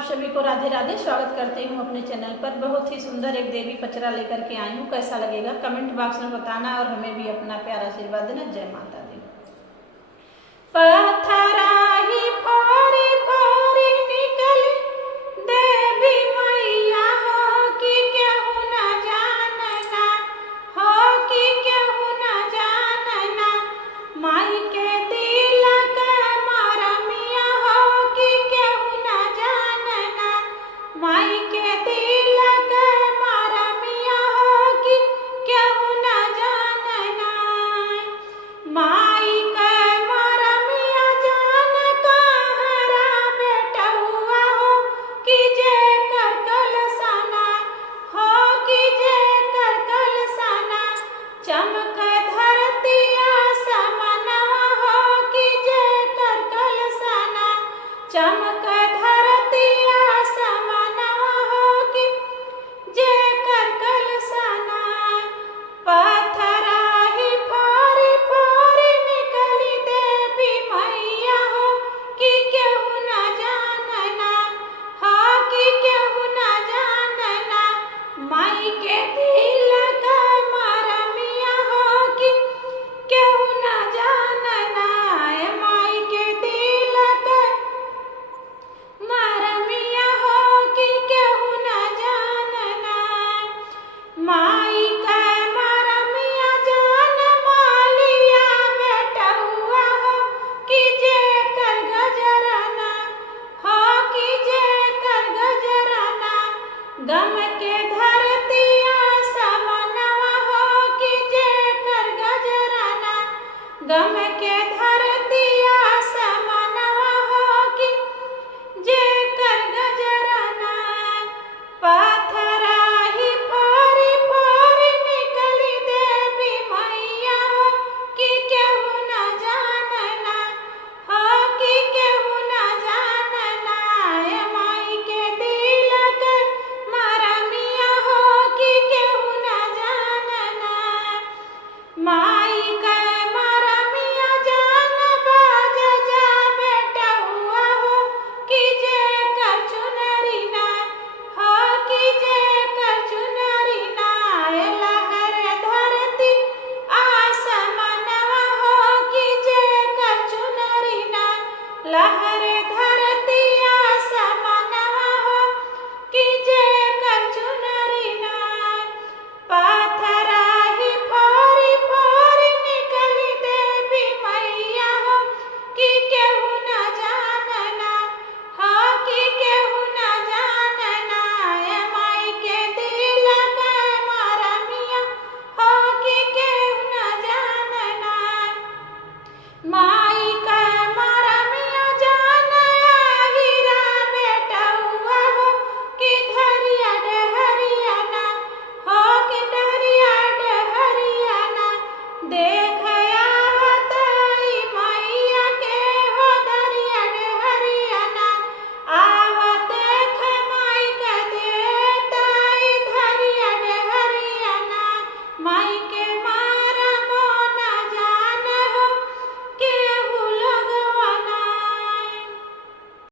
आप सभी को राधे राधे। स्वागत करती हूँ अपने चैनल पर। बहुत ही सुंदर एक देवी पचरा लेकर के आई हूँ। कैसा लगेगा कमेंट बॉक्स में बताना और हमें भी अपना प्यारा आशीर्वाद देना। जय माता दी। पथराही फोरी फोरी निकली देवी मैया हो कि केहू न जानना, हो कि केहू न जानना। माई के तिलक मरमिया हो कि केहू न जानना। माई के तिलक मरमिया हो कि केहू न जानना। माई के मरमिया जान कहरा बेटउआ हो कि जे कर कलसना, हो कि जे कर कलसना। चमक धरती आसमनवा हो कि जे कर कलसना। चमक धरती आसमनवा हो कि जे कर कलसना। पथराही फोरी फोरी निकली देवी मैया हो कि केहू न जानना, हो कि केहू न जानना। माई के तिलक मरमिया हो कि केहू न जानना। माई के तिलक मरमिया हो कि केहू न जानना। माई के मरमिया जान मालिया बेटउआ हो कि जे कर गजरना, हो कि जे कर गजरना। गम के धरती आसमनवा हो कि जे कर गजरना। गम के धरती आसमनवा हो कि जे कर गजरना। पथराही फोरी फोरी निकली देवी मैया हो कि केहू न जानना, हो कि केहू न जानना। माई के तिलक मरमिया हो कि केहू न जानना। माई के मरमिया जान बाज जा बेटउआ हो कि जे कर चुनरी ना, हो कि जे कर चुनरी ना। लहर धरती आसमनवा हो कि जे कर चुनरी ना। लहर धरती आसमनवा हो कि जे कर चुनरी ना। पथराही फोरी फोरी निकली देवी मैया हो कि केहू न जानना, हो कि केहू न जानना। माई के तिलक मरमिया हो कि केहू न जानना।